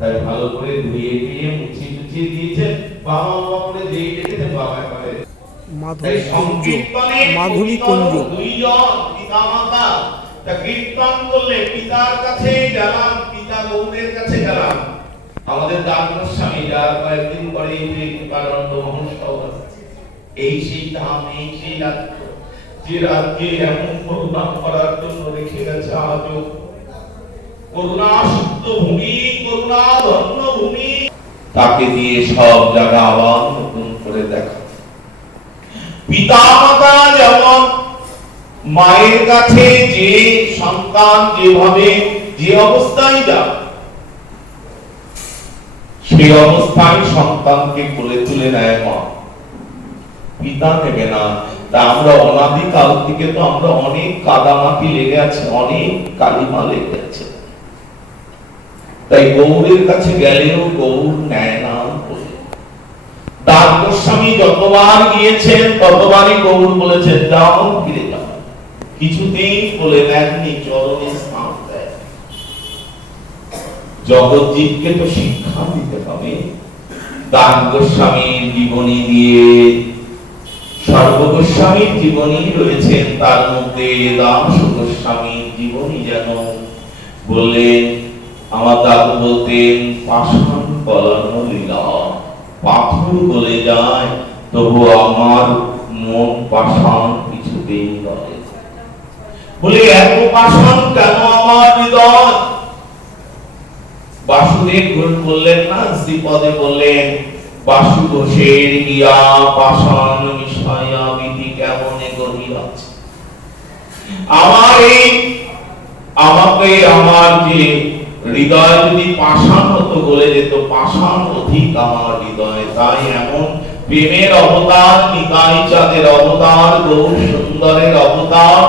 তাই ভালো করে ধুয়ে দিয়ে মুছিয়ে টুছিয়ে দিয়েছেন বাবা বাবা করে দিয়ে রেখেছেন বাবা একবারে মাধুরী কুঞ্জ। দুইজন পিতা মাতা তা কীর্তন করলে পিতার কাছে গেলাম পিতা গৌরের কাছে গেলাম। আমাদের যার কয়েকদিন পরে মহোৎসব এই সেই ধাম এই সেই রাজ্য যে রাজ্যে এমন করুণা করার জন্য রেখে গেছে আজও। করুণা শুদ্ধ ভূমি করুণা ধন্য ভূমি তাকে দিয়ে সব জায়গা আবার নতুন করে দেখা। পিতা মাতা যেমন মায়ের কাছে যে সন্তান যেভাবে, যে অবস্থায় যা সেই অবস্থায় সন্তানকে কোলে তুলে নেয় মা। পিতা নেবে না। তা আমরা অনাদিকাল থেকে তো আমরা অনেক কাদামাটি লেগে আছে, অনেক কালিমা লেগে আছে। তাই গৌরের কাছে গেলেও গৌর নেয় না দাস গোস্বামী যতবার গিয়েছেন, ততবারই গৌর বলেছেন যাও ফিরে যাও। কিছুতেই বলে দেননি, চরণে স্থান তো শিক্ষা দিতে হবে। জীবনী দিয়ে সর্বগোস্বামীর জীবনী রয়েছেন, তার মধ্যে দাস গোস্বামীর জীবনী যেন বললেন আমার দাদু বলতেন, পাষাণ কলানো লীলা, পাথর গলে যায়, তবু আমার মন পাষাণ কিছুতেই নয় বলে, এত পাষাণ কেন আমার হৃদয়? বাসুদেব ঘোষ বললেন না, শ্রীপদে বললেন বাসু ঘোষের গিয়া পাষাণ মিশাইয়া বিধি কেমনে গড়িয়াছে আমার এই আমাকে, আমার যে হৃদয় যদি পাষাণ হতো বলে যেত, পাষাণ অধিক আমার হৃদয়ে। তাই এমন প্রেমের অবতার, নিতাই চাঁদের অবতার, গৌর সুন্দরের অবতার,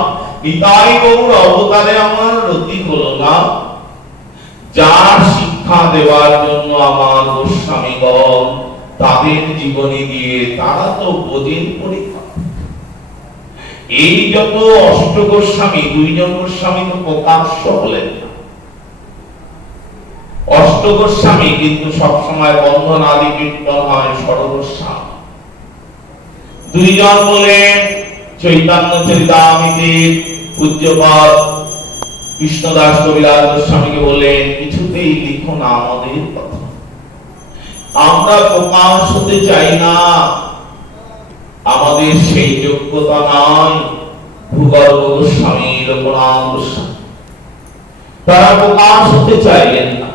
নিতাই গৌর অবতারে আমার রতি হলো না। যার শিক্ষা দেওয়ার জন্য আমার গোস্বামীগণ তাদের জীবনী দিয়ে তারা তো বোঝেন পরীক্ষা। এই যত অষ্ট গোস্বামী, দুইজন গোস্বামী তো প্রকাশ্য হলেন না। অষ্ট গোস্বামী কিন্তু সবসময় বন্ধন আদি কীর্তন হয় সর্বস্বামী দুইজন বলেন চৈতন্য চরিতামিতে পূজ্যপাদ। কৃষ্ণদাস কবিরাজ গোস্বামীকে বললেন, কিছুতেই লিখো না আমাদের কথা। আমরা প্রকাশ হতে চাই না। আমাদের সেই যোগ্যতা নাই ভূগর্ভ গোস্বামী লোকনাথ গোস্বামী। তারা প্রকাশ হতে চাইলেন না।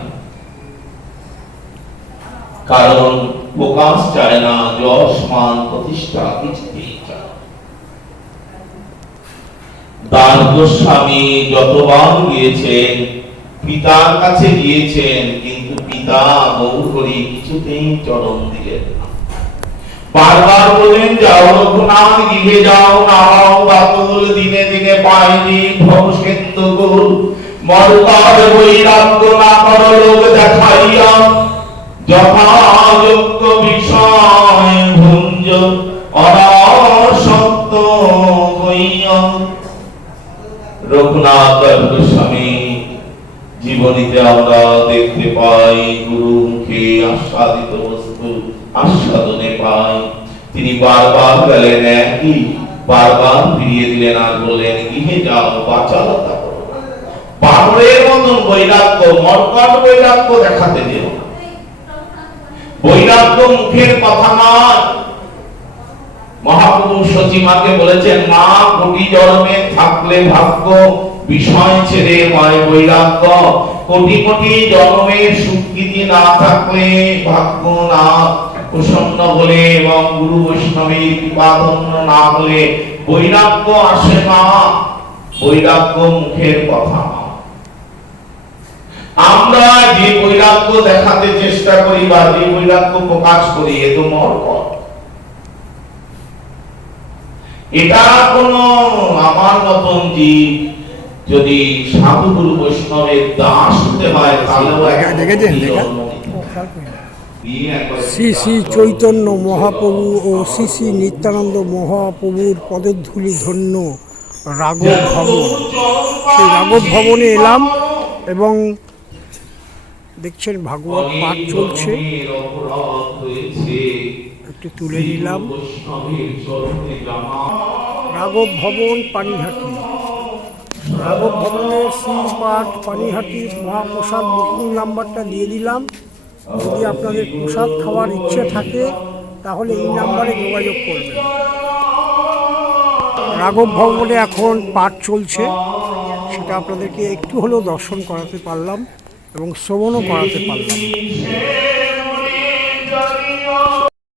কারণ প্রকাশ চায় না যশ মান প্রতিষ্ঠা কিছুতেই। দান গোস্বামী যতবার গিয়েছেন, পিতার কাছে গিয়েছেন, কিন্তু পিতা গৌরী কিছুতেই চরণ দিলেন বারবার বলেন যাও রঘুনাথ, গৃহে যাও, নামাও বাতুল দিনে দিনে পাইনি ভবসেন্দু গুল মরকার বৈরাগ্য রঘুনাথ গোস্বামী জীবনীতে আমরা দেখতে পাই গুরু মুখে আস্বাদিত বস্তু, আস্বাদনে পাই তিনি বারবার গেলেন একই বারবার ফিরিয়ে দিলেন আর বললেন গৃহে যাও বাচালতা করো মতন বৈরাগ্য, মর্কট বৈরাগ্য দেখাতে যেও। বৈরাগ্য মুখের কথা নয় মহাপ্রভু সচিমাকে বলেছেন, মা কোটি জন্মে থাকলে ভাগ্য, বিষয় ছেড়ে বৈরাগ্য। কোটি কোটি জন্মের স্বীকৃতি না থাকলে ভাগ্য না। প্রসন্ন বলে এবং গুরু বৈষ্ণবের না বৈরাগ্য আসে না। বৈরাগ্য মুখের কথা আমরা যে বৈরাগ্য দেখাতে চেষ্টা করি বা যে বৈরাগ্য প্রকাশ করি, এ তো এটা কোন আমার মতন জীব যদি সাধু গুরু বৈষ্ণবের দাস হতে হয় তাহলেও দেখেছেন, শ্রী শ্রী চৈতন্য মহাপ্রভু ও শ্রী শ্রী নিত্যানন্দ মহাপ্রভুর পদধূলি ধন্য রাঘব ভবন। সেই রাঘব ভবনে এলাম এবং দেখছেন ভাগবত পাঠ চলছে। একটু তুলে নিলাম। রাঘব ভবন, পানিহাটি। রাঘব ভবনের সিল পাঠ পানিহাটি, মহাপ্রসাদ বুকিং নাম্বারটা দিয়ে দিলাম। যদি আপনাদের প্রসাদ খাওয়ার ইচ্ছে থাকে, তাহলে এই নাম্বারে যোগাযোগ করবেন। রাঘব ভবনে এখন পাঠ চলছে। সেটা আপনাদেরকে একটু হলেও দর্শন করাতে পারলাম এবং শ্রবণও করাতে পারলাম।